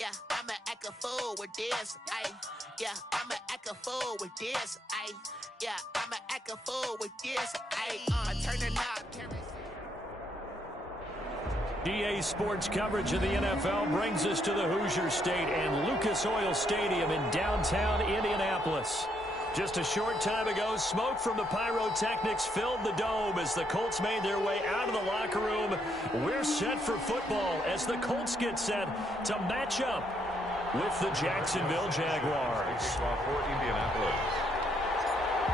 Yeah, I'ma act a fool with this. Yeah, I'ma act a fool with this. Yeah, I'ma act a fool with this. I turn the knob. DA Sports coverage of the NFL brings us to the Hoosier State and Lucas Oil Stadium in downtown Indianapolis. Just a short time ago, smoke from the pyrotechnics filled the dome as the Colts made their way out of the locker room. We're set for football as the Colts get set to match up with the Jacksonville Jaguars.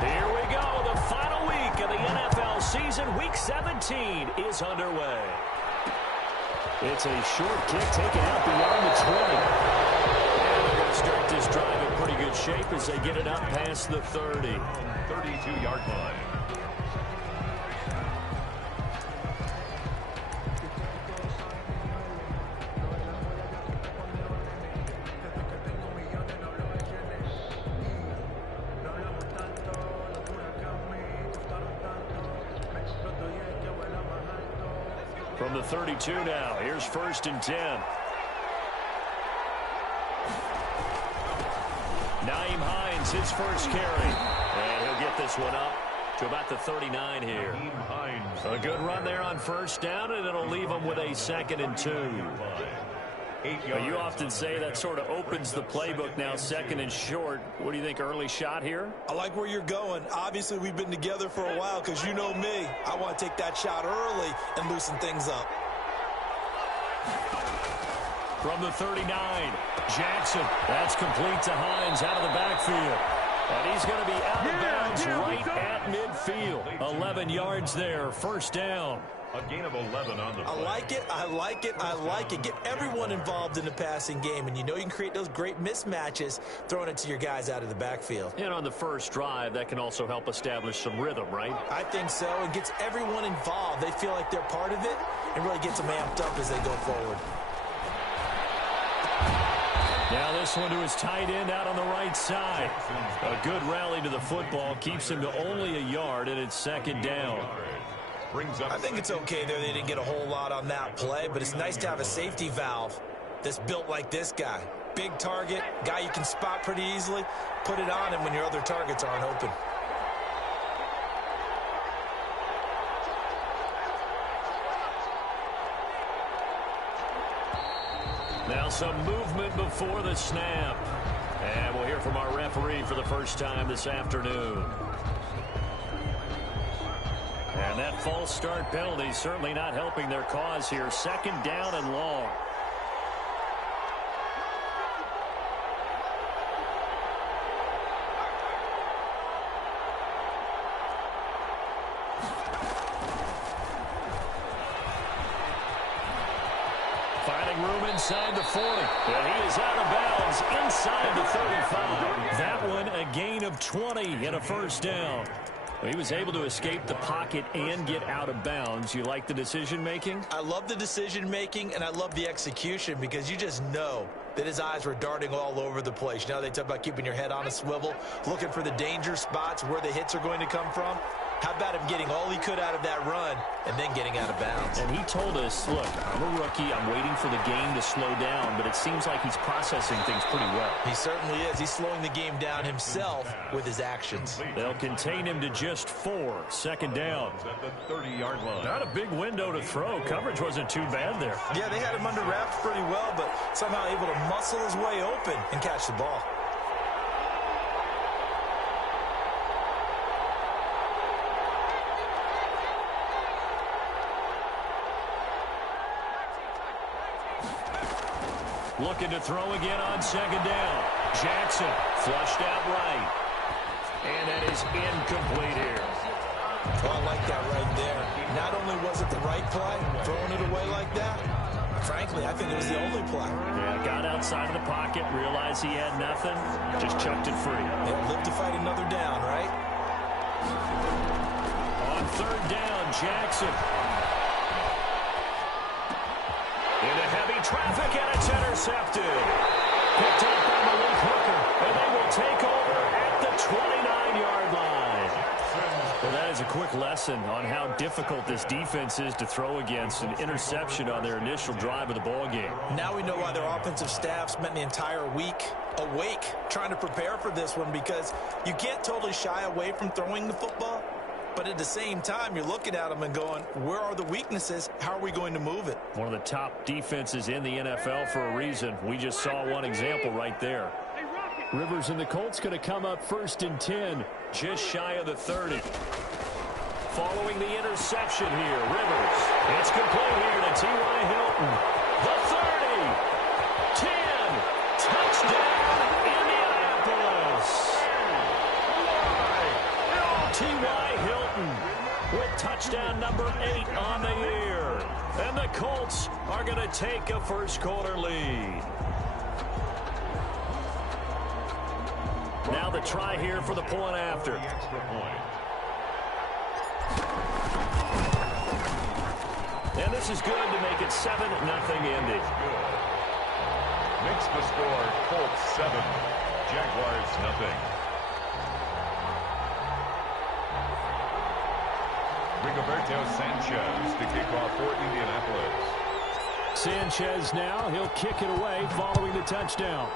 Here we go. The final week of the NFL season. Week 17 is underway. It's a short kick taken out beyond the 20. And they're going to start this drive in pretty good shape as they get it up past the 30. 32-yard line. From the 32 now, here's 1st and 10. Nyheim Hines, his first carry. And he'll get this one up to about the 39 here. A good run there on 1st down, and it'll leave them with a 2nd and 2. You often say that sort of opens the playbook now, 2nd and short. What do you think, early shot here? I like where you're going. Obviously, we've been together for a while because you know me. I want to take that shot early and loosen things up. From the 39, Jackson. That's complete to Hines out of the backfield. And he's going to be out of bounds right at midfield. 11 yards there, 1st down. A gain of 11 on the play. I like it, I like it, I like it. Get everyone involved in the passing game, and you know you can create those great mismatches throwing it to your guys out of the backfield. And on the first drive, that can also help establish some rhythm, right? I think so. It gets everyone involved. They feel like they're part of it and really gets them amped up as they go forward. Now this one to his tight end out on the right side. A good rally to the football keeps him to only a yard, and it's 2nd down. I think it's okay there. They didn't get a whole lot on that play, but it's nice to have a safety valve that's built like this guy. Big target, guy you can spot pretty easily. Put it on him when your other targets aren't open. Now some movement before the snap. And we'll hear from our referee for the first time this afternoon. And that false start penalty certainly not helping their cause here. 2nd down and long. Finding room inside the 40. And he is out of bounds inside the 35. That one a gain of 20 and a 1st down. He was able to escape the pocket and get out of bounds. You like the decision-making? I love the decision-making, and I love the execution because you just know that his eyes were darting all over the place. You know, they talk about keeping your head on a swivel, looking for the danger spots, where the hits are going to come from. How about him getting all he could out of that run and then getting out of bounds? And he told us, look, I'm a rookie. I'm waiting for the game to slow down, but it seems like he's processing things pretty well. He certainly is. He's slowing the game down himself with his actions. They'll contain him to just 4. 2nd down. At the 30-yard line. Not a big window to throw. Coverage wasn't too bad there. Yeah, they had him under wraps pretty well, but somehow able to muscle his way open and catch the ball. Looking to throw again on 2nd down. Jackson flushed out right. And that is incomplete here. Oh, I like that right there. Not only was it the right play, throwing it away like that, frankly, I think it was the only play. Yeah, got outside of the pocket, realized he had nothing, just chucked it free. They'll live to fight another down, right? On 3rd down, Jackson. Into heavy traffic, and it's intercepted. Picked up by Malik Hooker, and they will take over at the 29-yard line. Well, that is a quick lesson on how difficult this defense is to throw against. An interception on their initial drive of the ball game. Now we know why their offensive staff spent the entire week awake trying to prepare for this one, because you can't totally shy away from throwing the football. But at the same time, you're looking at them and going, where are the weaknesses? How are we going to move it? One of the top defenses in the NFL for a reason. We just saw one example right there. Rivers and the Colts going to come up 1st and 10, just shy of the 30. Following the interception here, Rivers. It's complete here to T.Y. Hilton. The 30, 10, touchdown, Indianapolis. T.Y. Hilton with touchdown number 8 on the year. And the Colts are going to take a first-quarter lead. Now the try here for the point after. And this is good to make it 7-0 Indy. Makes the score Colts 7, Jaguars 0. Rigoberto Sanchez to kick off for Indianapolis. Sanchez now, he'll kick it away following the touchdown.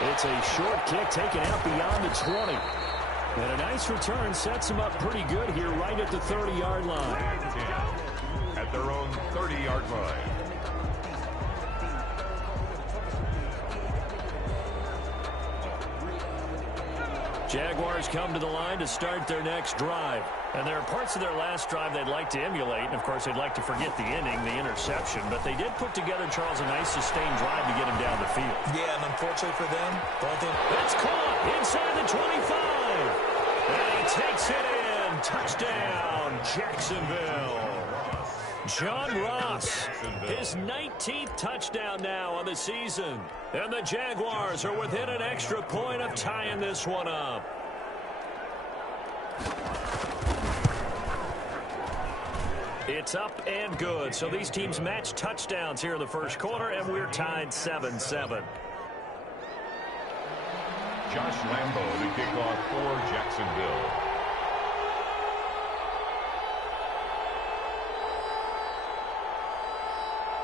It's a short kick taken out beyond the 20. And a nice return sets him up pretty good here right at the 30-yard line. At their own 30-yard line. Jaguars come to the line to start their next drive. And there are parts of their last drive they'd like to emulate. And, of course, they'd like to forget the inning, the interception. But they did put together, Charles, a nice sustained drive to get him down the field. Yeah, and unfortunately for them, that's caught inside the 25. And he takes it in. Touchdown, Jacksonville. John Ross, his 19th touchdown now on the season. And the Jaguars are within an extra point of tying this one up. It's up and good. So these teams match touchdowns here in the first quarter, and we're tied 7-7. Josh Lambo to kick off for Jacksonville.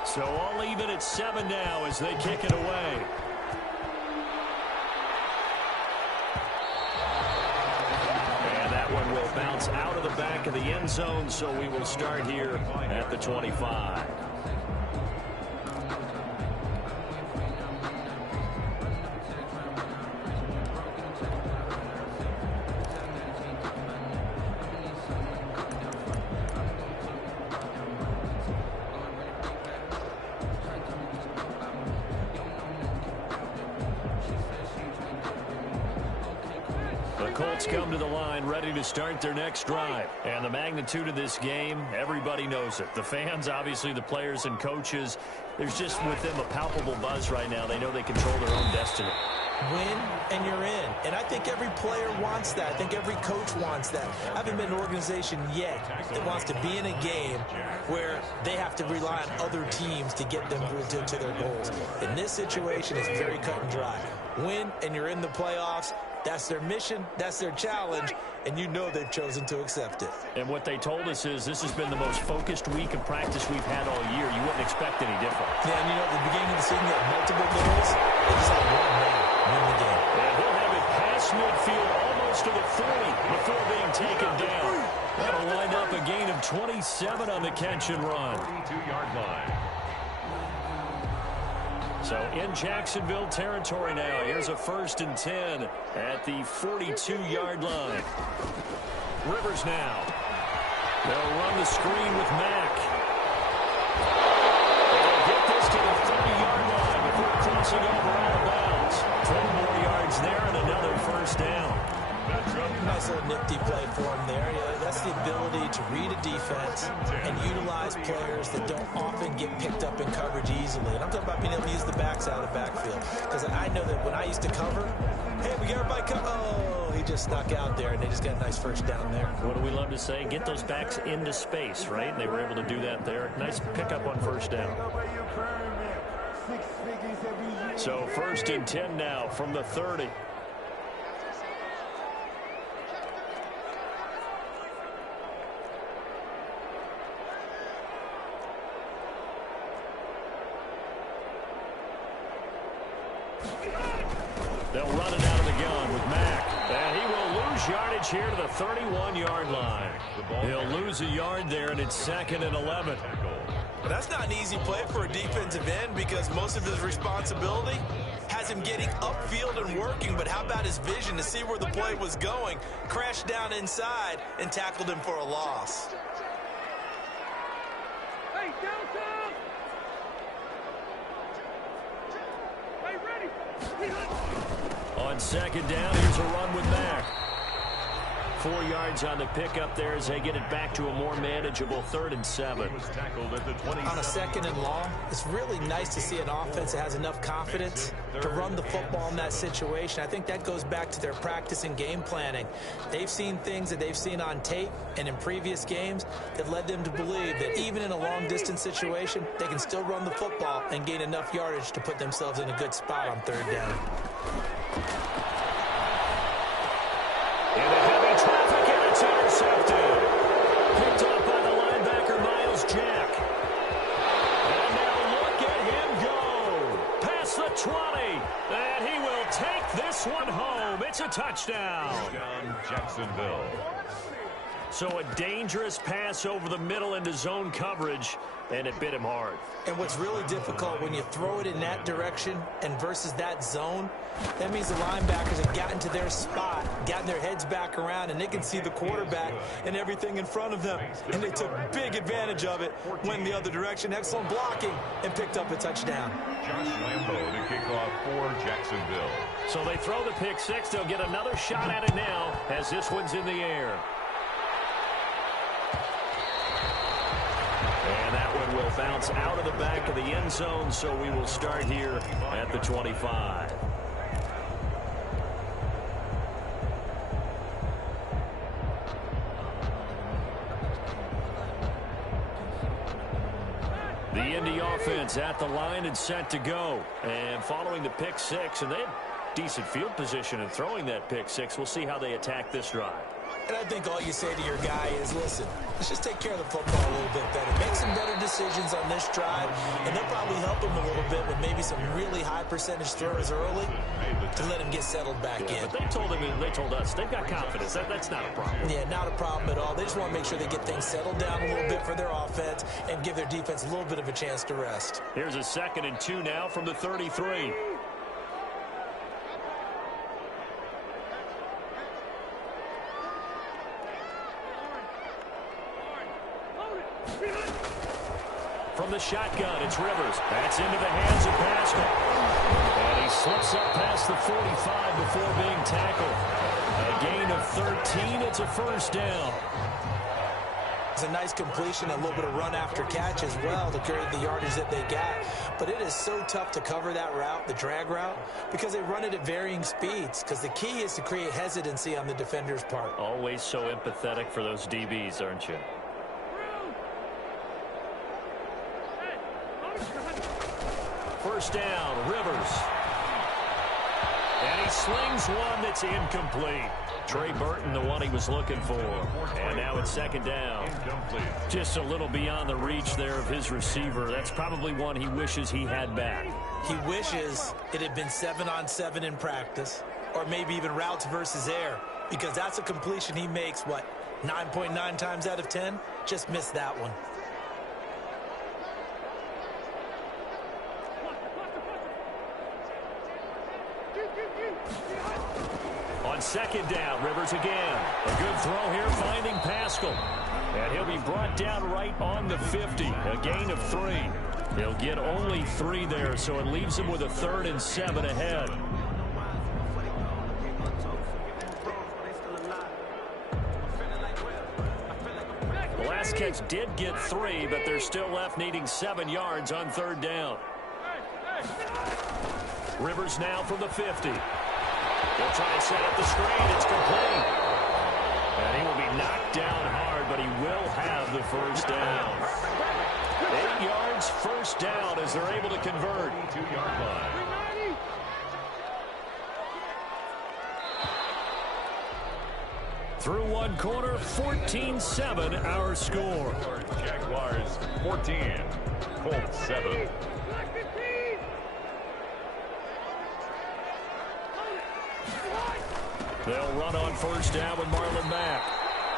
So all even at 7 now as they kick it away. And that one will bounce out of the back of the end zone, so we will start here at the 25. Colts come to the line ready to start their next drive. And the magnitude of this game, everybody knows it. The fans, obviously the players and coaches, there's just with them a palpable buzz right now. They know they control their own destiny. Win and you're in. And I think every player wants that. I think every coach wants that. I haven't been an organization yet that wants to be in a game where they have to rely on other teams to get them to their goals. In this situation, it's very cut and dry. Win and you're in the playoffs. That's their mission, that's their challenge, and you know they've chosen to accept it. And what they told us is this has been the most focused week of practice we've had all year. You wouldn't expect any different. Yeah, and you know, at the beginning of the season, they had multiple goals. They just had one man win the game. And he'll have it past midfield almost to the 40 before being taken down. That'll wind up a gain of 27 on the catch and run. 32-yard line. So in Jacksonville territory now. Here's a 1st and 10 at the 42-yard line. Rivers now. They'll run the screen with Mack. They'll get this to the 30-yard line before crossing over out of bounds. 12 more yards there and another 1st down. Nice little nifty play for him there. Yeah, that's the ability to read a defense and utilize players that don't often get picked up in coverage easily. And I'm talking about being able to use the backs out of the backfield. Because I know that when I used to cover, hey, we got everybody come. Oh, he just snuck out there, and they just got a nice 1st down there. What do we love to say? Get those backs into space, right? And they were able to do that there. Nice pickup on 1st down. So 1st and 10 now from the 30. They'll run it out of the gun with Mack. And he will lose yardage here to the 31-yard line. He'll lose a yard there, and it's 2nd and 11. That's not an easy play for a defensive end because most of his responsibility has him getting upfield and working, but how about his vision to see where the play was going, crashed down inside, and tackled him for a loss. Hey, downtown! Hey, ready! On 2nd down, here's a run with Mack. 4 yards on the pickup there as they get it back to a more manageable 3rd and 7. On a 2nd and long, it's really nice to see an offense that has enough confidence to run the football in that situation. I think that goes back to their practice and game planning. They've seen things that they've seen on tape and in previous games that led them to believe that even in a long-distance situation, they can still run the football and gain enough yardage to put themselves in a good spot on 3rd down. Into heavy traffic, and it's intercepted. Picked off by the linebacker, Miles Jack. And now look at him go. Past the 20. And he will take this one home. It's a touchdown. Jacksonville. So a dangerous pass over the middle into zone coverage, and it bit him hard. And what's really difficult when you throw it in that direction and versus that zone, that means the linebackers have gotten to their spot, gotten their heads back around, and they can see the quarterback and everything in front of them. And they took big advantage of it, went the other direction, excellent blocking, and picked up a touchdown. Josh Lambo to kick off for Jacksonville. So they throw the pick six. They'll get another shot at it now as this one's in the air. And that one will bounce out of the back of the end zone, so we will start here at the 25. The Indy offense at the line and set to go. And following the pick six, and they had decent field position in throwing that pick six. We'll see how they attack this drive. And I think all you say to your guy is, listen, let's just take care of the football a little bit better. Make some better decisions on this drive, and they'll probably help him a little bit with maybe some really high percentage throws early to let him get settled back in. But they told him, and they told us, they've got confidence. That's not a problem. Yeah, not a problem at all. They just want to make sure they get things settled down a little bit for their offense and give their defense a little bit of a chance to rest. Here's a 2nd and 2 now from the 33. From the shotgun, it's Rivers. That's into the hands of Pascal. And he slips up past the 45 before being tackled. A gain of 13. It's a 1st down. It's a nice completion, a little bit of run after catch as well to create the yardage that they got. But it is so tough to cover that route, the drag route, because they run it at varying speeds. Because the key is to create hesitancy on the defender's part. Always so empathetic for those DBs, aren't you? 1st down, Rivers. And he slings one that's incomplete. Trey Burton, the one he was looking for. And now it's 2nd down. Just a little beyond the reach there of his receiver. That's probably one he wishes he had back. He wishes it had been 7-on-7 in practice, or maybe even routes versus air, because that's a completion he makes, 9.9 times out of 10? Just missed that one. On 2nd down, Rivers again. A good throw here, finding Pascal. And he'll be brought down right on the 50. A gain of 3. He'll get only 3 there, so it leaves him with a 3rd and 7 ahead. The last catch did get 3, but they're still left needing 7 yards on 3rd down. Rivers now from the 50. They'll try and set up the screen. It's complete. And he will be knocked down hard, but he will have the 1st down. 8 yards, 1st down as they're able to convert. 2-yard line. Through one quarter, 14-7 our score. Jaguars 14, Colts 7. They'll run on first down with Marlon Mack.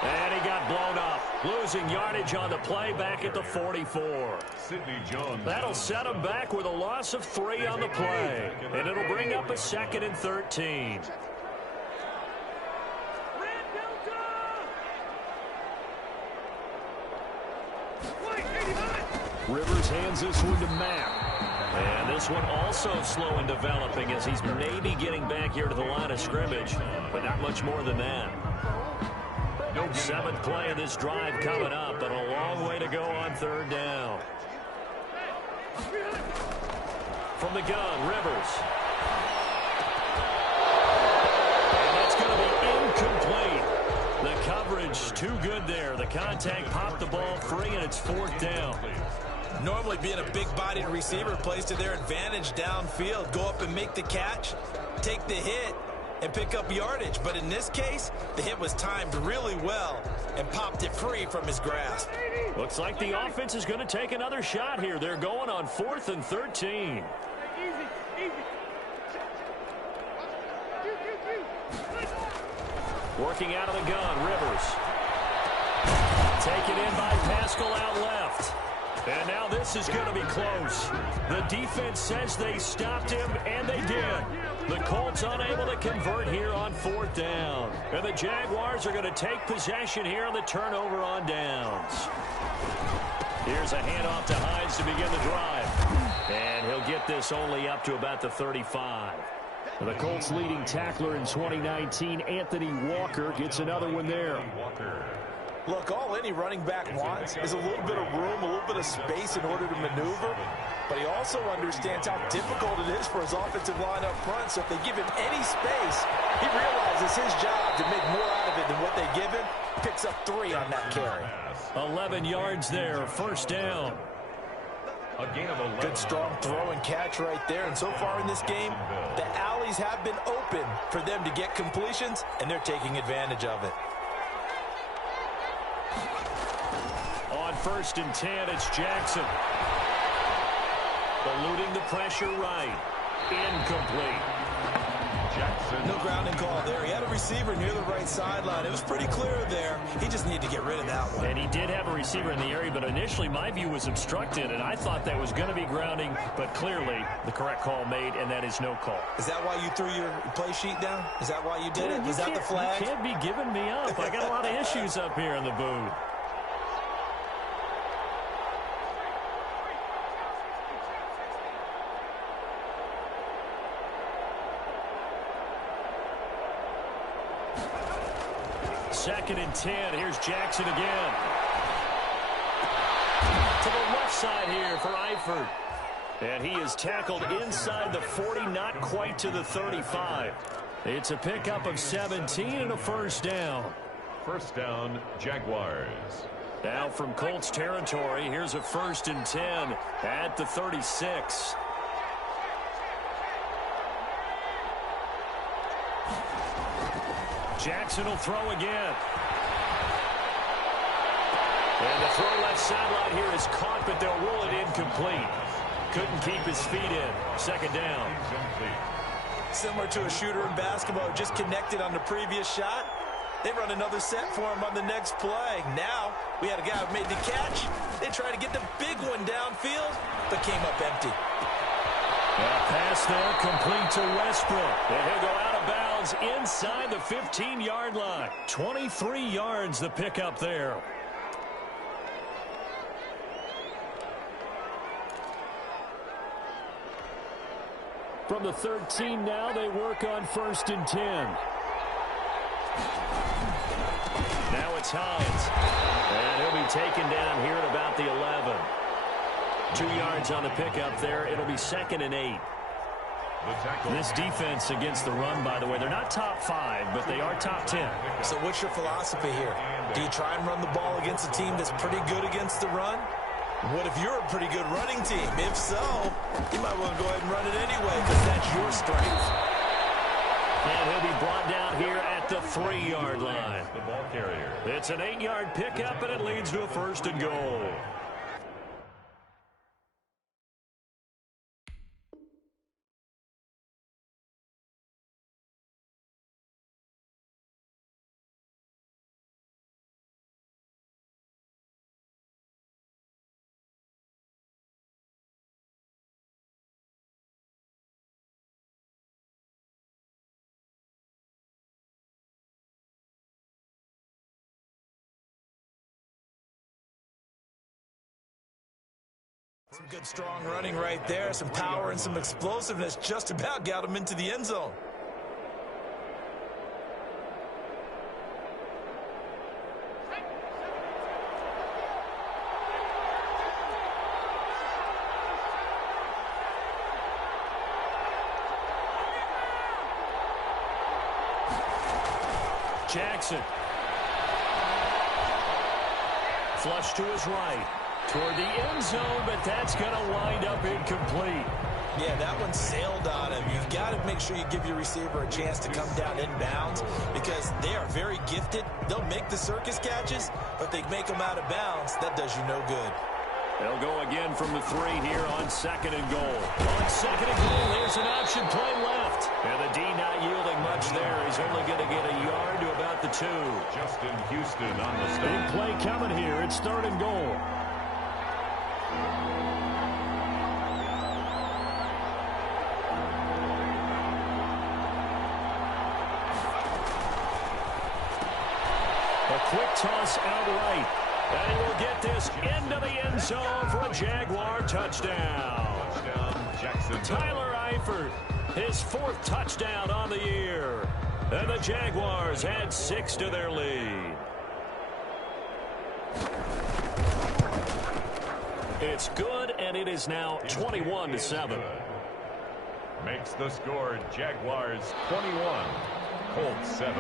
And he got blown up. Losing yardage on the play back at the 44. Sidney Jones. That'll set him back with a loss of 3 on the play. And it'll bring up a 2nd and 13. Rivers hands this one to Mack. And this one also slow in developing as he's maybe getting back here to the line of scrimmage, but not much more than that. 7th play of this drive coming up, but a long way to go on 3rd down. From the gun, Rivers. And that's going to be incomplete. The coverage too good there. The contact popped the ball free, and it's 4th down. Normally being a big-bodied receiver plays to their advantage downfield. Go up and make the catch, take the hit, and pick up yardage. But in this case, the hit was timed really well and popped it free from his grasp. Looks like the offense is going to take another shot here. They're going on 4th and 13. Working out of the gun, Rivers. Taken in by Pascal out left. And now this is going to be close. The defense says they stopped him, and they did. The Colts unable to convert here on 4th down. And the Jaguars are going to take possession here on the turnover on downs. Here's a handoff to Hines to begin the drive. And he'll get this only up to about the 35. The Colts' leading tackler in 2019, Anthony Walker, gets another one there. Look, all any running back wants is a little bit of room, a little bit of space in order to maneuver. But he also understands how difficult it is for his offensive line up front. So if they give him any space, he realizes his job to make more out of it than what they give him. Picks up 3 on that carry. 11 yards there, 1st down. A gain of 11. Good strong throw and catch right there. And so far in this game, the alleys have been open for them to get completions, and they're taking advantage of it. On 1st and 10, it's Jackson. Eluding the pressure right. Incomplete. Jackson. No grounding call there. He had a receiver near the right sideline. It was pretty clear there. He just needed to get rid of that one. And he did have a receiver in the area, but initially my view was obstructed, and I thought that was going to be grounding, but clearly the correct call made, and that is no call. Is that why you threw your play sheet down? Is that why you did it? Was that the flag? You can't be giving me up. I got a lot of issues up here in the booth. Second and 10. Here's Jackson again. To the left side here for Eifert. And he is tackled inside the 40, not quite to the 35. It's a pickup of 17 and a 1st down. 1st down, Jaguars. Now from Colts territory, here's a 1st and 10 at the 36. Jackson will throw again. And the throw left sideline here is caught, but they'll rule it incomplete. Couldn't keep his feet in. 2nd down. Similar to a shooter in basketball, just connected on the previous shot. They run another set for him on the next play. Now, we had a guy who made the catch. They tried to get the big one downfield, but came up empty. A pass there complete to Westbrook. And he'll go out of bounds inside the 15-yard line. 23 yards the pickup there. From the 13 now, they work on 1st and 10. Now it's Hines. And he'll be taken down here at about the 11. 2 yards on the pickup there. It'll be 2nd and 8. This defense against the run, by the way, they're not top 5, but they are top 10. So what's your philosophy here? Do you try and run the ball against a team that's pretty good against the run? What if you're a pretty good running team? If so, you might want to go ahead and run it anyway because that's your strength. And he'll be brought down here at the 3-yard line. The ball carrier. It's an 8-yard pickup, and it leads to a 1st and goal. Some good strong running right there. Some power and some explosiveness just about got him into the end zone. Jackson. Flush to his right. Toward the end zone, but that's going to wind up incomplete. Yeah, that one sailed on him. You've got to make sure you give your receiver a chance to come down inbounds because they are very gifted. They'll make the circus catches, but they make them out of bounds. That does you no good. They'll go again from the 3 here on 2nd and goal. On 2nd and goal, there's an option play left. And the D not yielding much there. He's only going to get a yard to about the 2. Justin Houston on the stop. Big play coming here. It's 3rd and goal. A quick toss out right. And he will get this into the end zone for a Jaguar touchdown. Touchdown, Jacksonville. Tyler Eifert, his 4th touchdown on the year. And the Jaguars add 6 to their lead. It's good, and it is now 21-7. Makes the score Jaguars 21, Colts 7.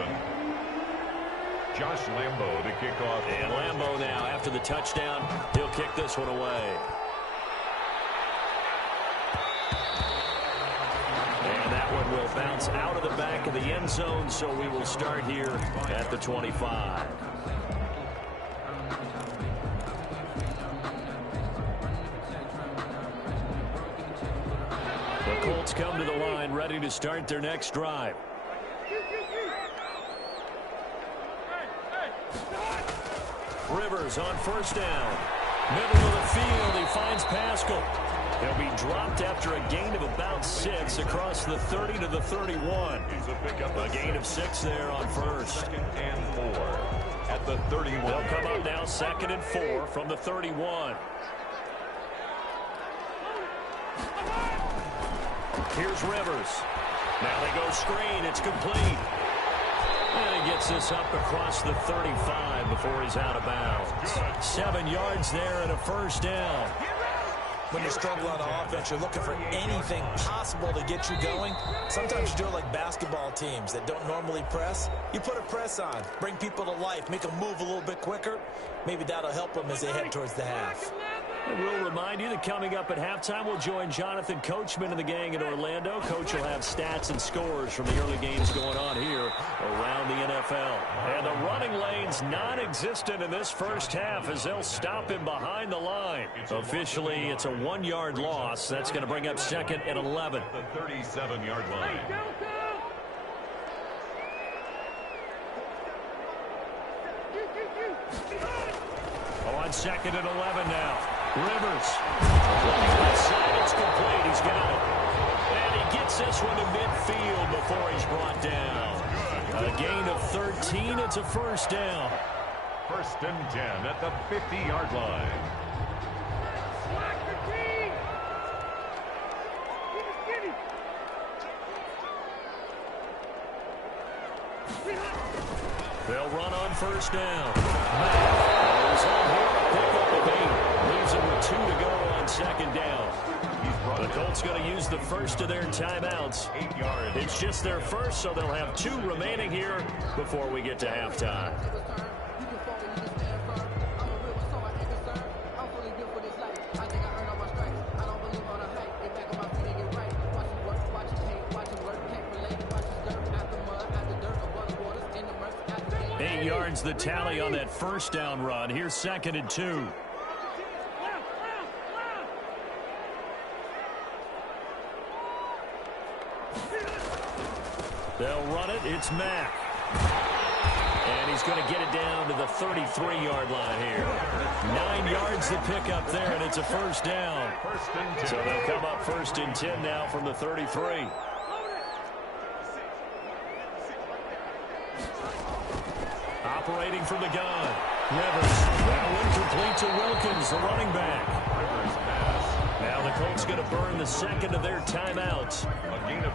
Josh Lambo to kick off. And Lambo now, after the touchdown, he'll kick this one away. And that one will bounce out of the back of the end zone, so we will start here at the 25. The Colts come to the line, ready to start their next drive. Rivers on 1st down. Middle of the field, he finds Pascal. He'll be dropped after a gain of about 6 across the 30 to the 31. A gain of 6 there on 1st. 2nd and 4 at the 31. They'll come up now 2nd and 4 from the 31. Here's Rivers. Now they go screen. It's complete. And he gets this up across the 35 before he's out of bounds. 7 yards there and a 1st down. When you struggle on offense, you're looking for anything possible to get you going. Sometimes you do it like basketball teams that don't normally press. You put a press on, bring people to life, make them move a little bit quicker. Maybe that'll help them as they head towards the half. And we'll remind you that coming up at halftime, we'll join Jonathan Coachman and the gang in Orlando. Coach will have stats and scores from the early games going on here around the NFL. And the running lane's non-existent in this first half as they'll stop him behind the line. Officially, it's a 1-yard loss. That's going to bring up 2nd and 11. The 37-yard line. On 2nd and 11 now. Rivers. Left side, it's complete. He's got it. And he gets this one to midfield before he's brought down. A gain of 13. It's a 1st down. 1st and 10 at the 50-yard line. They'll run on 1st down. Goes on here, pick up the 8. Leaves him with 2 to go on 2nd down. The Colts going to use the first of their timeouts. 8 yards. It's just their first, so they'll have 2 remaining here before we get to halftime. Yards the tally on that 1st down run. Here's 2nd and 2. They'll run it. It's Mack. And he's going to get it down to the 33-yard line here. 9 yards to pick up there, and it's a 1st down. 1st and 10. So they'll come up 1st and 10 now from the 33. Operating from the gun. Rivers. That one complete to Wilkins, the running back. Rivers pass Now the Colts going to burn the second of their timeouts,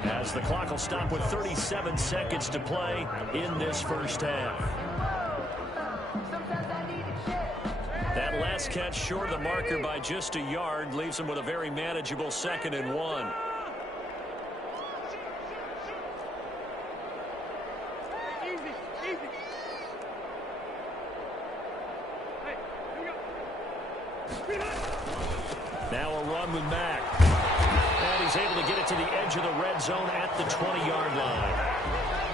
as the clock will stop with 37 seconds to play in this first half. That last catch short of the marker by just a yard leaves them with a very manageable 2nd and 1. Now a run with Mack. And he's able to get it to the edge of the red zone at the 20-yard line.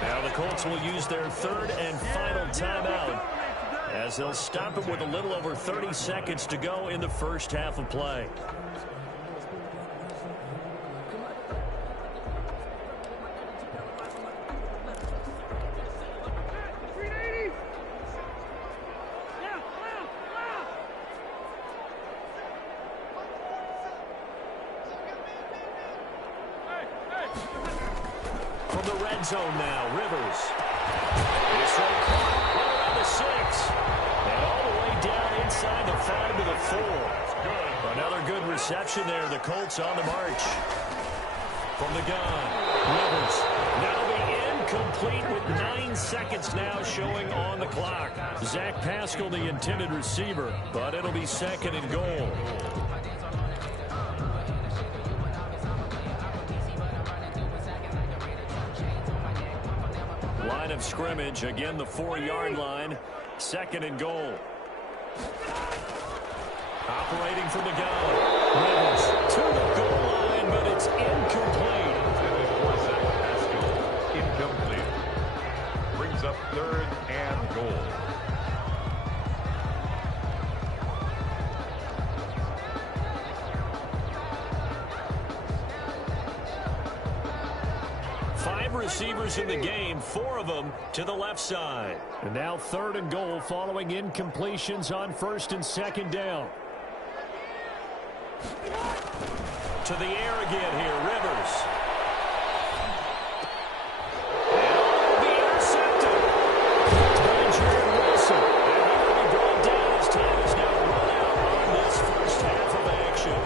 Now the Colts will use their 3rd and final timeout, as they'll stop it with a little over 30 seconds to go in the first half of play. From the red zone now, Rivers. This one caught right around the 6. And all the way down inside the 5 to the 4. Another good reception there. The Colts on the march. From the gun, Rivers. That'll be incomplete with 9 seconds now showing on the clock. Zach Pascal, the intended receiver, but it'll be 2nd and goal. Line of scrimmage, again the 4-yard line, 2nd and goal. Operating from the gun, Rivers to the goal line, but it's incomplete. For Zach Pascal, incomplete. Brings up 3rd and goal. Receivers in the game, 4 of them to the left side. And now 3rd and goal following incompletions on 1st and 2nd down. To the air again here, Rivers. And be intercepted. It's by Jarrett Wilson. And he will be brought down as time is now run out on this first half of action.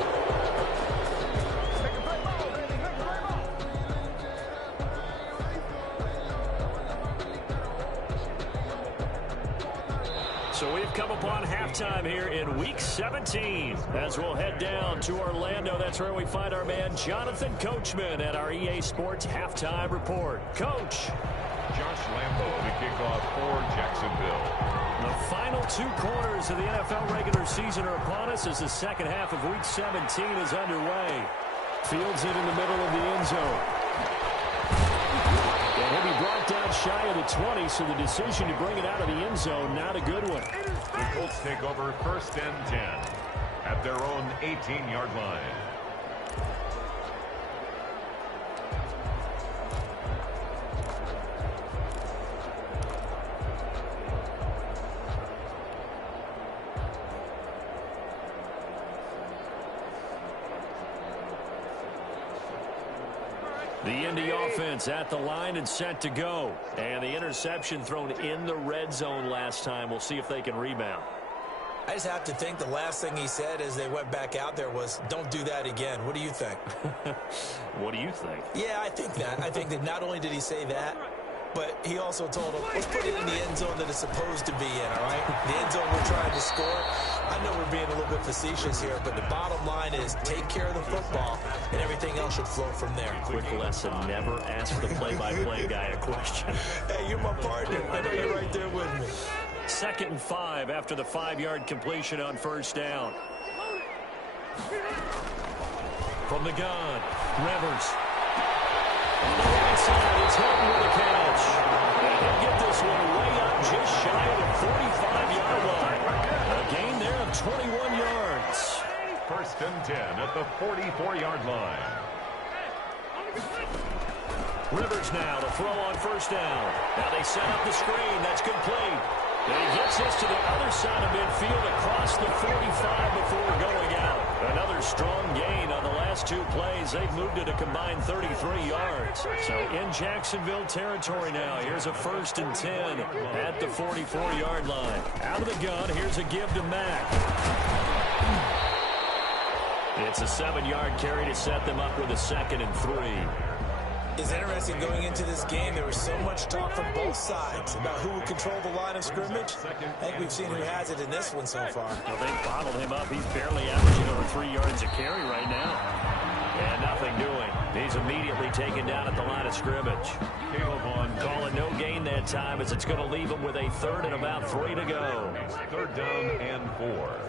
So we've come upon halftime here in Week 17. As we'll head down to Orlando, that's where we find our man Jonathan Coachman at our EA Sports Halftime Report. Coach. Josh Lambo, the kickoff for Jacksonville. The final 2 quarters of the NFL regular season are upon us as the second half of Week 17 is underway. Fields it in the middle of the end zone. And he'll be brought down shy of the 20, so the decision to bring it out of the end zone, not a good one. The Colts take over 1st and 10 at their own 18-yard line. The Indy offense at the line and set to go. And the interception thrown in the red zone last time. We'll see if they can rebound. I just have to think the last thing he said as they went back out there was, don't do that again. What do you think? What do you think? Yeah, I think that. I think that not only did he say that, but he also told them, let's put it in the end zone that it's supposed to be in, all right? The end zone we're trying to score. I know we're being a little bit facetious here, but the bottom line is take care of the football, and everything else should flow from there. Quick lesson, never ask the play-by-play guy a question. Hey, you're my partner. I know you're right there with me. 2nd and 5 after the 5-yard completion on 1st down. From the gun, Rivers. On the right side, it's Hilton with a catch. And he'll get this one way up just shy of the 45-yard line. A gain there of 21 yards. 1st and 10 at the 44-yard line. Rivers now to throw on 1st down. Now they set up the screen. That's complete. And he gets this to the other side of midfield across the 45 before going out. Another strong gain on the last 2 plays. They've moved it a combined 33 yards. So in Jacksonville territory now. Here's a 1st and 10 at the 44-yard line. Out of the gun, here's a give to Mack. It's a 7-yard carry to set them up with a 2nd and 3. It's interesting going into this game. There was so much talk from both sides about who would control the line of scrimmage. I think we've seen who has it in this one so far. Well, they bottled him up. He's barely averaging over 3 yards a carry right now. And nothing doing. He's immediately taken down at the line of scrimmage. Calling no gain that time as it's going to leave him with a 3rd and about 3 to go. 3rd down and 4.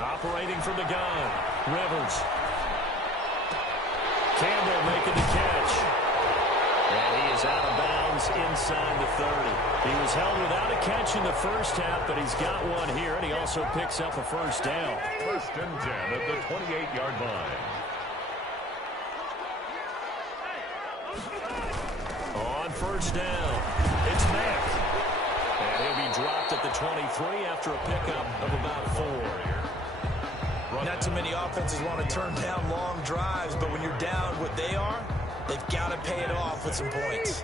Operating from the gun, Rivers. Campbell making the catch. And he is out of bounds inside the 30. He was held without a catch in the first half, but he's got one here, and he also picks up a 1st down. 1st and 10 at the 28-yard line. On 1st down, it's Mack. And he'll be dropped at the 23 after a pickup of about 4. Not too many offenses want to turn down long drives, but when you're down what they are, they've got to pay it off with some points.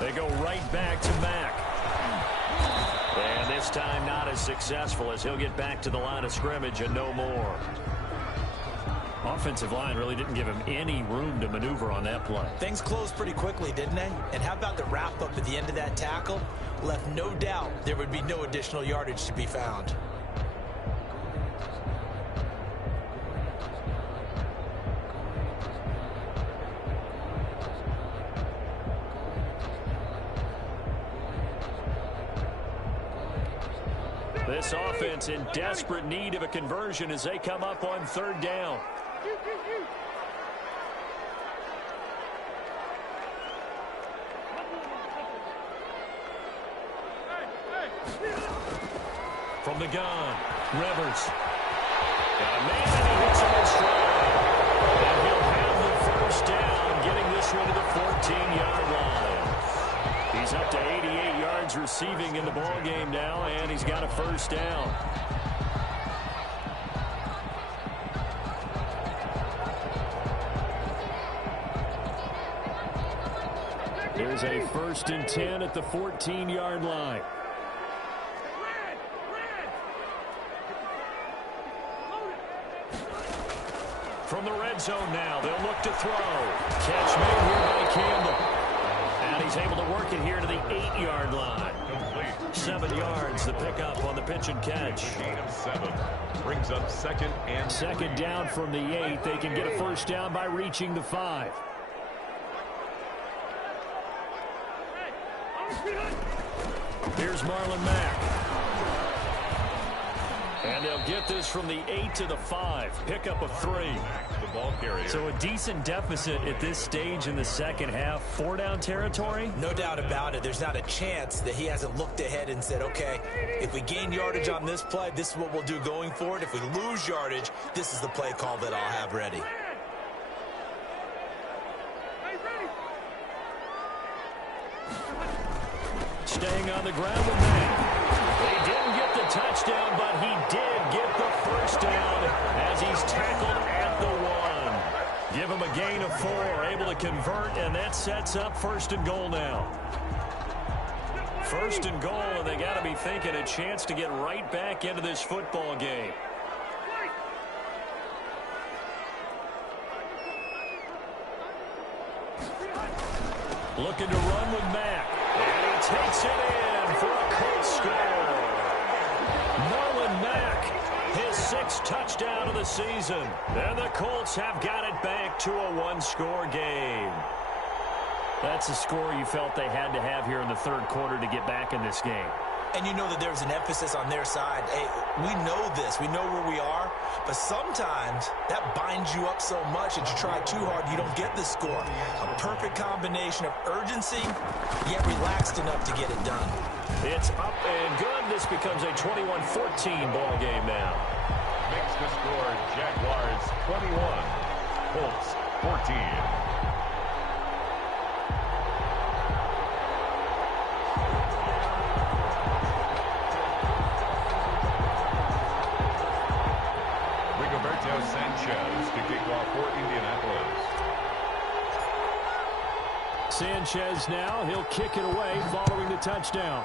They go right back to Mack. And this time not as successful as he'll get back to the line of scrimmage and no more. Offensive line really didn't give him any room to maneuver on that play. Things closed pretty quickly, didn't they? And how about the wrap-up at the end of that tackle? Left no doubt there would be no additional yardage to be found. This offense in desperate need of a conversion as they come up on 3rd down. From the gun, Rivers. Got a man and he hits him in stride. And he'll have the 1st down, getting this one to the 14-yard line. He's up to 88 yards receiving in the ball game now, and he's got a 1st down. There's a 1st and 10 at the 14-yard line. From the red zone now, they'll look to throw. Catch made here by Campbell. And he's able to work it here to the 8-yard line. 7 yards, the pickup on the pitch and catch. Gain of 7. Brings up 2nd and 2nd down from the 8. They can get a 1st down by reaching the 5. Here's Marlon Mack. And they'll get this from the 8 to the 5. Pickup of 3. the ball carrier. So a decent deficit at this stage in the second half. 4-down territory? No doubt about it. There's not a chance that he hasn't looked ahead and said, okay, if we gain yardage on this play, this is what we'll do going forward. If we lose yardage, this is the play call that I'll have ready. Staying on the ground with Mack. They didn't get the touchdown, but he did get the first down as he's tackled at the 1. Give him a gain of 4, able to convert, and that sets up 1st and goal now. 1st and goal, and they got to be thinking a chance to get right back into this football game. Looking to run with Mack. And he takes it in for a Colts score. Marlon Mack, his 6th touchdown of the season. And the Colts have got it back to a 1-score game. That's a score you felt they had to have here in the third quarter to get back in this game. And you know that there's an emphasis on their side. Hey, we know this. We know where we are. But sometimes that binds you up so much that you try too hard, you don't get the score. A perfect combination of urgency, yet relaxed enough to get it done. It's up and good. This becomes a 21-14 ball game now. Makes the score Jaguars 21, Colts 14. Sanchez to kick off for Indianapolis. Sanchez now. He'll kick it away following the touchdown.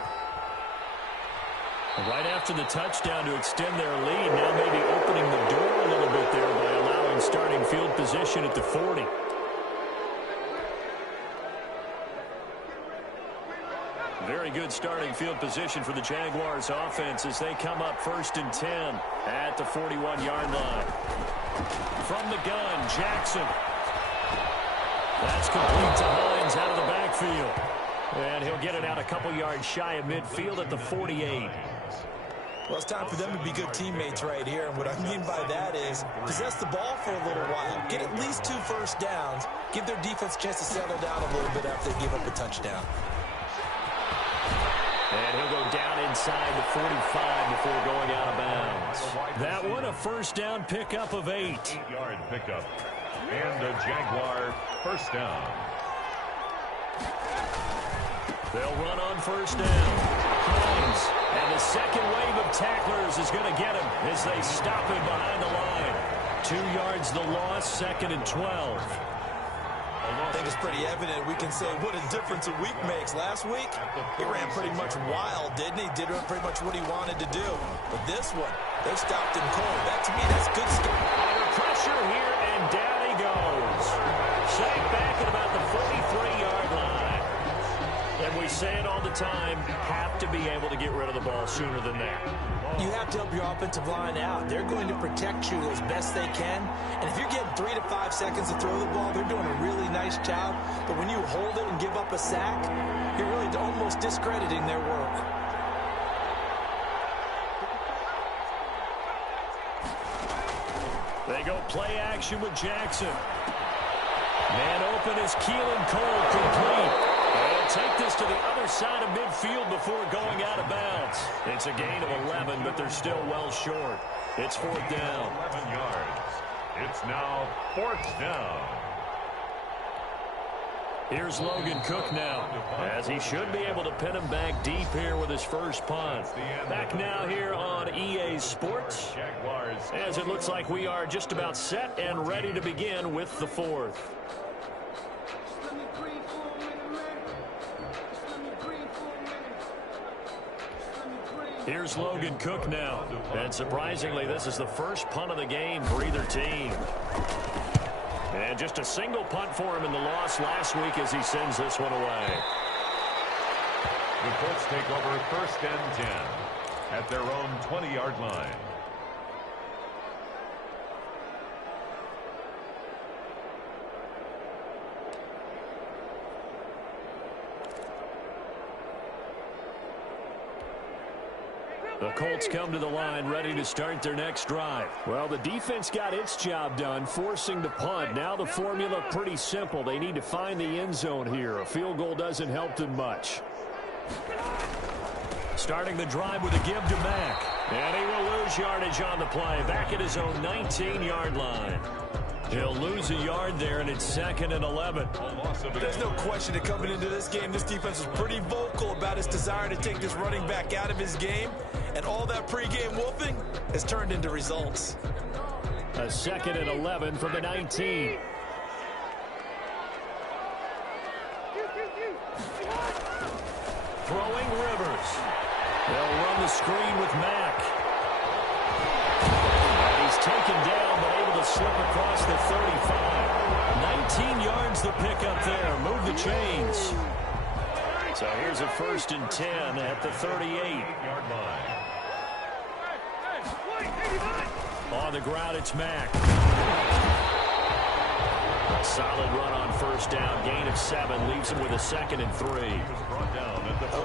Right after the touchdown to extend their lead, now maybe opening the door a little bit there by allowing starting field position at the 40. Very good starting field position for the Jaguars offense as they come up 1st and 10 at the 41-yard line. From the gun, Jackson. That's complete to Hines out of the backfield. And he'll get it out a couple yards shy of midfield at the 48. Well, it's time for them to be good teammates right here. And what I mean by that is possess the ball for a little while. Get at least 2 first downs. Give their defense a chance to settle down a little bit after they give up a touchdown. And he'll go down inside the 45 before going out of bounds. That one, a first down pickup of 8. 8-yard pickup. And a Jaguar first down. They'll run on first down. Hines. And the second wave of tacklers is going to get him as they stop him behind the line. 2 yards the loss, 2nd and 12. I think it's pretty evident. We can say what a difference a week makes. Last week, he ran pretty much wild, didn't he? Did pretty much what he wanted to do. But this one, they stopped him cold. That, to me, that's good stuff. Under pressure here, and down he goes. Safe back at about the 43-yard line. And we say it all the time, have to be able to get rid of the ball sooner than that. You have to help your offensive line out. They're going to protect you as best they can. And if you're getting 3 to 5 seconds to throw the ball, they're doing a really nice job. But when you hold it and give up a sack, you're really almost discrediting their work. They go play action with Jackson. Man open is Keelan Cole, complete. They'll take this to the other side of midfield before going out of bounds. It's a gain of 11, but they're still well short. It's 4th down. 11 yards. It's now 4th down. Here's Logan Cook now, as he should be able to pin him back deep here with his first punt. Back now here on EA Sports, as it looks like we are just about set and ready to begin with the 4th. Here's Logan Cook now. And surprisingly, this is the first punt of the game for either team. And just a single punt for him in the loss last week as he sends this one away. The Colts take over 1st and 10 at their own 20-yard line. The Colts come to the line ready to start their next drive. Well, the defense got its job done, forcing the punt. Now the formula pretty simple. They need to find the end zone here. A field goal doesn't help them much. Starting the drive with a give to Mack. And he will lose yardage on the play. Back at his own 19-yard line. He'll lose a yard there, and it's 2nd and 11. There's no question that coming into this game, this defense was pretty vocal about its desire to take this running back out of his game. And all that pregame wolfing has turned into results. A 2nd and 11 from the 19. Throwing Rivers. They'll run the screen with Mack. And he's taken down, but able to slip across the 35. 19 yards the pickup there. Move the chains. So here's a 1st and 10 at the 38-yard line. On the ground, it's Mack. A solid run on 1st down. Gain of 7 leaves him with a 2nd and 3.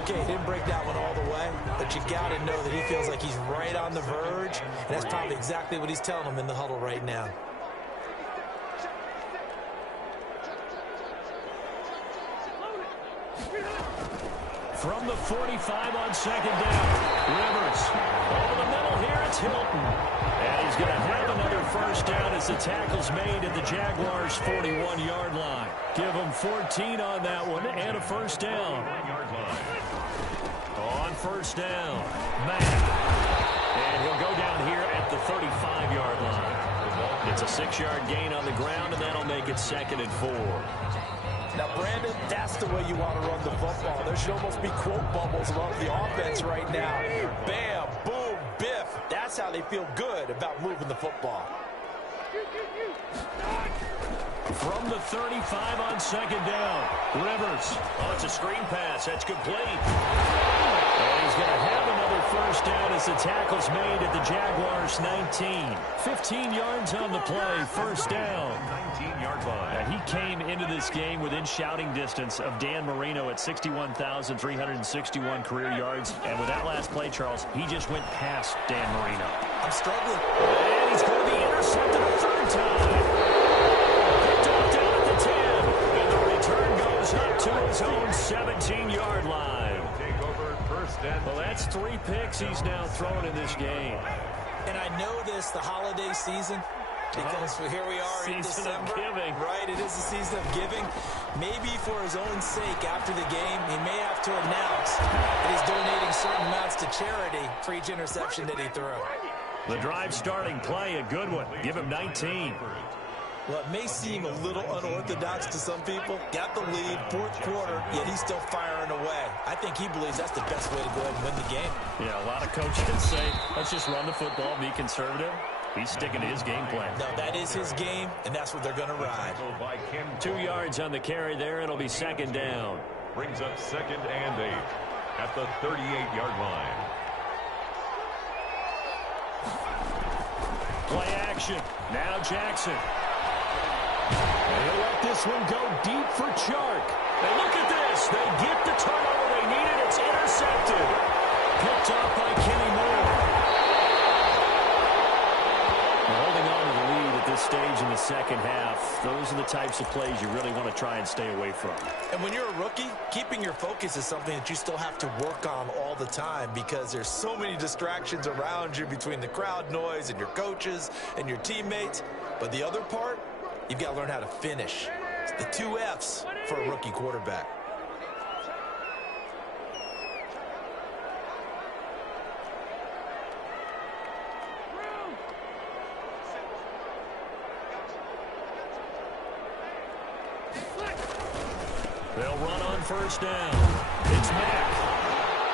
Okay, he didn't break that one all the way, but you got to know that he feels like he's right on the verge, and that's probably exactly what he's telling him in the huddle right now. From the 45 on 2nd down. Rivers. Over the middle here, it's Hilton. And he's going to have another 1st down as the tackle's made at the Jaguars' 41-yard line. Give him 14 on that one and a 1st down. On 1st down, Mack. And he'll go down here at the 35-yard line. It's a 6-yard gain on the ground, and that'll make it 2nd and 4. Now, Brandon, that's the way you want to run the football. There should almost be quote bubbles above the offense right now. Bam, boom, biff. That's how they feel good about moving the football. From the 35 on second down, Rivers. Oh, it's a screen pass. That's complete. And he's going to have another first down as the tackle's made at the Jaguars' 19. 15 yards on the play, first down. 19-yard line. And he came into this game within shouting distance of Dan Marino at 61,361 career yards. And with that last play, Charles, he just went past Dan Marino. I'm struggling. And he's going to be intercepted a third time. And the return goes up to his own 17-yard line. Take over first and Well, that's 3 picks he's now thrown in this game. And I know this, the holiday season, because here we are in Season of December. giving. Right, it is the season of giving. Maybe for his own sake, after the game, he may have to announce that he's donating certain amounts to charity for each interception that he threw. The drive starting play, a good one. Give him 19. Well, it may seem a little unorthodox to some people. Got the lead, fourth quarter, yet he's still firing away. I think he believes that's the best way to go ahead and win the game. Yeah, a lot of coaches say, let's just run the football, be conservative. He's sticking to his game plan. No, that is his game, and that's what they're going to ride. 2 yards on the carry there. It'll be second down. brings up second and 8 at the 38-yard line. Play action. Now Jackson. And he'll let this one go deep for Chark. And look at this. They get the turnover they needed. It's intercepted. Picked off by Kenny Moore. Now, holding on to the lead at this stage in the second half, those are the types of plays you really want to try and stay away from. And when you're a rookie, keeping your focus is something that you still have to work on all the time because there's so many distractions around you between the crowd noise and your coaches and your teammates. But the other part, you've got to learn how to finish. It's the 2 F's for a rookie quarterback. They'll run on first down. It's Mack.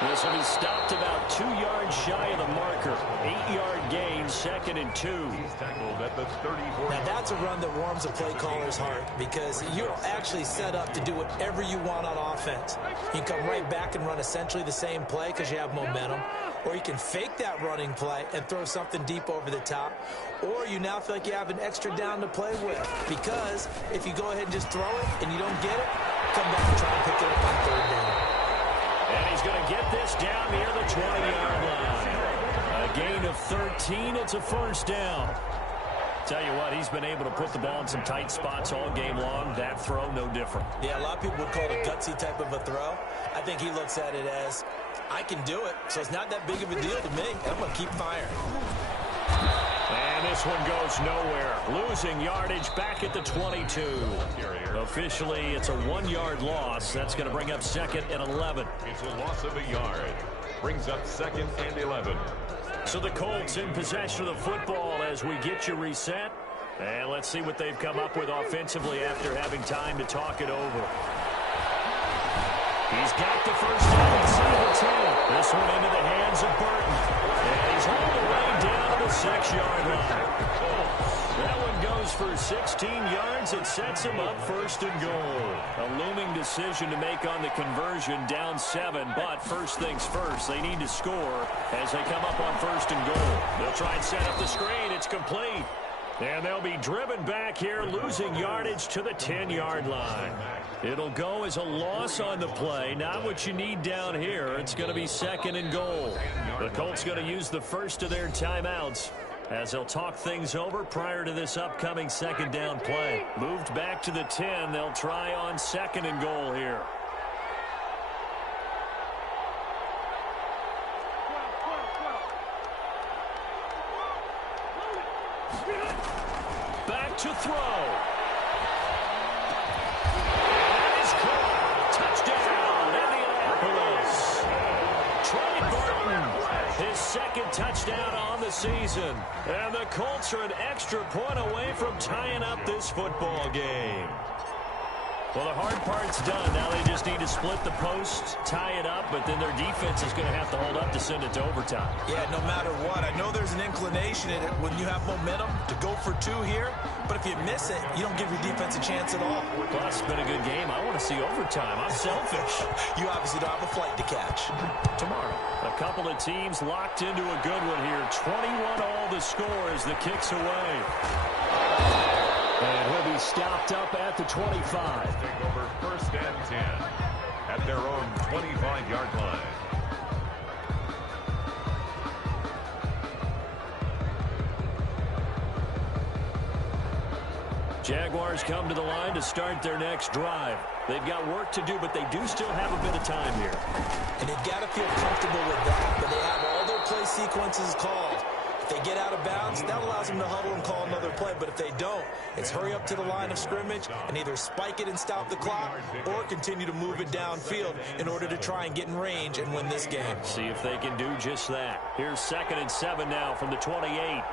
This will be stopped about 2 yards shy of the marker. 8-yard gain, second and 2. He's tackled at the 34. Now that's a run that warms a play caller's heart because you're actually set up to do whatever you want on offense. You can come right back and run essentially the same play because you have momentum, or you can fake that running play and throw something deep over the top, or you now feel like you have an extra down to play with because if you go ahead and just throw it and you don't get it, come back and try and pick it up on third down. And he's going to get this down near the 20-yard line. A gain of 13. It's a first down. Tell you what, he's been able to put the ball in some tight spots all game long. That throw, no different. Yeah, a lot of people would call it a gutsy type of a throw. I think he looks at it as, I can do it, so it's not that big of a deal to me. I'm going to keep firing. And this one goes nowhere. Losing yardage back at the 22. Officially, it's a 1-yard loss. That's going to bring up second and 11. It's a loss of a yard. Brings up second and 11. So the Colts in possession of the football as we get you reset. And let's see what they've come up with offensively after having time to talk it over. He's got the first down inside the 10. This one into the hands of Burton. And he's all the way down to the 6-yard line. That one goes for 16 yards. It sets him up first and goal. A looming decision to make on the conversion, down 7. But first things first, they need to score as they come up on first and goal. They'll try and set up the screen. It's complete. And they'll be driven back here, losing yardage to the 10-yard line. It'll go as a loss on the play. Not what you need down here. It's going to be second and goal. The Colts going to use the first of their timeouts as they'll talk things over prior to this upcoming second down play. Moved back to the 10. They'll try on second and goal here. Back to throw. That is caught. Touchdown, Indianapolis. Trey Burton, his second touchdown on the season. And the Colts are an extra point away from tying up this football game. Well, the hard part's done. Now they just need to split the post, tie it up, but then their defense is going to have to hold up to send it to overtime. Yeah, no matter what. I know there's an inclination in it when you have momentum to go for two here, but if you miss it, you don't give your defense a chance at all. Plus, it's been a good game. I want to see overtime. I'm selfish. You obviously don't have a flight to catch. Tomorrow, a couple of teams locked into a good one here. 21-all the score as the kick's away. And he'll be stopped up at the 25. Take over first and 10 at their own 25-yard line. Jaguars come to the line to start their next drive. They've got work to do, but they do still have a bit of time here. And they've got to feel comfortable with that, but they have all their play sequences called. If they get out of bounds, that allows them to huddle and call another play. But if they don't, it's hurry up to the line of scrimmage and either spike it and stop the clock or continue to move it downfield in order to try and get in range and win this game. See if they can do just that. Here's 2nd and 7 now from the 28.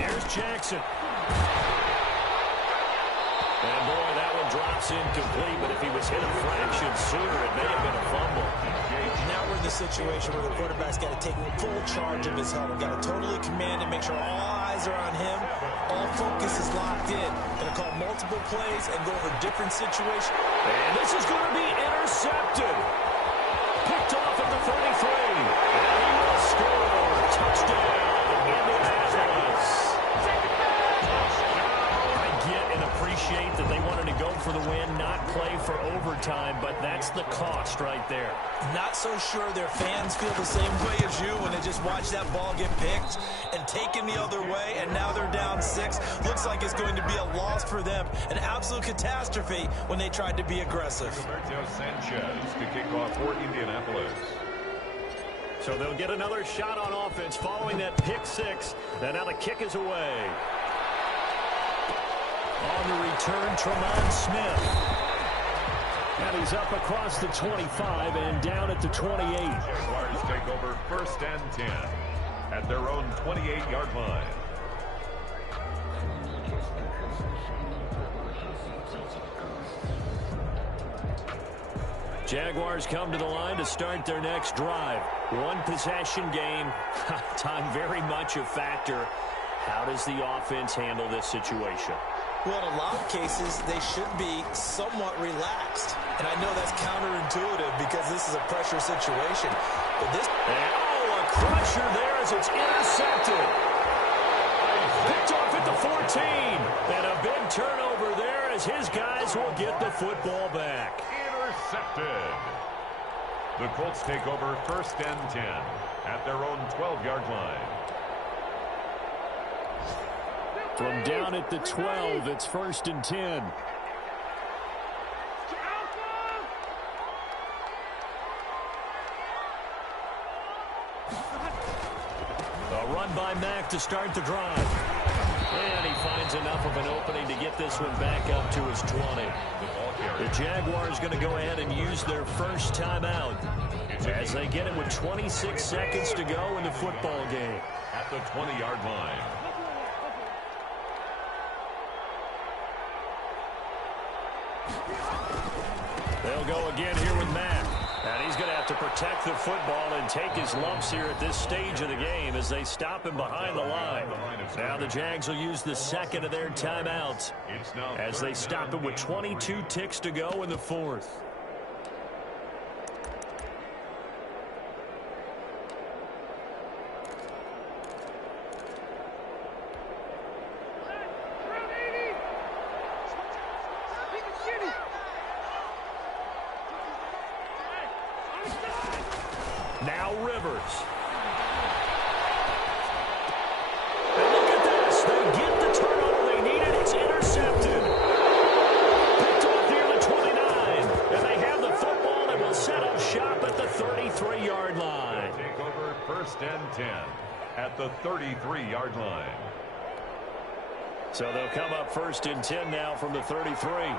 Here's Jackson. And boy, that one drops incomplete, but if he was hit a fraction sooner, it may have been a fumble. Now we're in the situation where the quarterback's got to take full charge of his huddle. Got to totally command and make sure all eyes are on him. All focus is locked in. Going to call multiple plays and go over different situations. And this is going to be intercepted. Picked off at the 33. And he will score. Touchdown, Indianapolis. I get and appreciate that they wanted to go for the win, not play for overtime, but that's the cost right there. Not so sure their fans feel the same way as you when they just watch that ball get picked and taken the other way, and now they're down 6. Looks like it's going to be a loss for them. An absolute catastrophe when they tried to be aggressive. Roberto Sanchez to kick off for Indianapolis. So they'll get another shot on offense following that pick 6. And now the kick is away. On the return, Tremont Smith. And he's up across the 25 and down at the 28. Jaguars take over first and 10 at their own 28-yard line. Jaguars come to the line to start their next drive. One possession game. Time very much a factor. How does the offense handle this situation? Well, in a lot of cases, they should be somewhat relaxed. And I know that's counterintuitive because this is a pressure situation. But this... a crusher there as it's intercepted. Picked off at the 14. And a big turnover there as his guys will get the football back. Intercepted. The Colts take over first and 10 at their own 12-yard line. From down at the 12, it's 1st and 10. A run by Mack to start the drive. And he finds enough of an opening to get this one back up to his 20. The Jaguars going to go ahead and use their first timeout as they get it with 26 seconds to go in the football game. At the 20-yard line. They'll go again here with Mack. And he's going to have to protect the football and take his lumps here at this stage of the game as they stop him behind the line. Now the Jags will use the second of their timeouts as they stop him with 22 ticks to go in the 4th. Now Rivers. And look at this. They get the turnover they needed. It's intercepted. Picked off near the 29. And they have the football and will set up shop at the 33-yard line. Take over first and 10 at the 33-yard line. So they'll come up 1st and 10 now from the 33.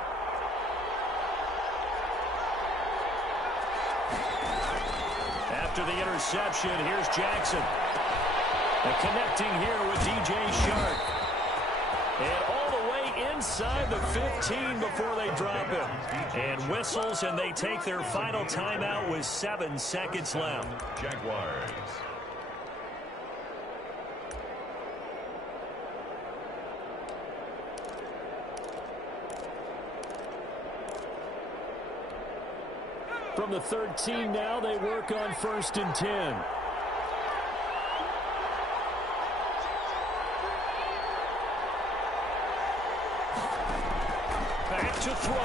After the interception, here's Jackson. And connecting here with DJ Shark. And all the way inside the 15 before they drop him. And whistles, and they take their final timeout with 7 seconds left. Jaguars. From the 13 now, they work on 1st and 10. Back to throw.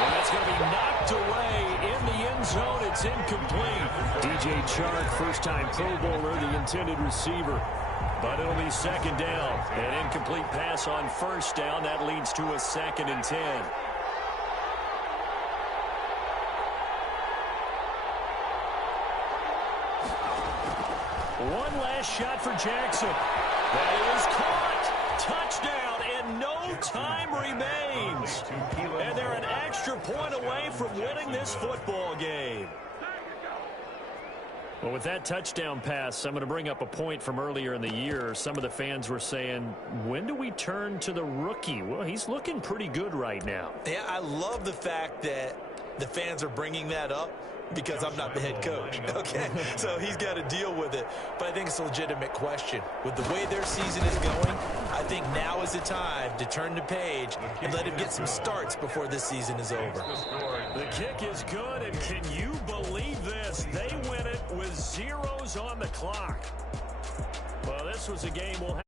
And that's going to be knocked away in the end zone. It's incomplete. DJ Chark, first-time Pro Bowler, the intended receiver. But it'll be 2nd down. An incomplete pass on 1st down. That leads to a 2nd and 10. One last shot for Jackson. That is caught. Touchdown, and no time remains. And they're an extra point away from winning this football game. Well, with that touchdown pass, I'm going to bring up a point from earlier in the year. Some of the fans were saying, when do we turn to the rookie? Well, he's looking pretty good right now. Yeah, I love the fact that the fans are bringing that up, because I'm not the head coach, okay? So he's got to deal with it. But I think it's a legitimate question. With the way their season is going, I think now is the time to turn the page and let him get some starts before this season is over. The kick is good, and can you believe this? They win it with zeros on the clock. Well, this was a game we'll have.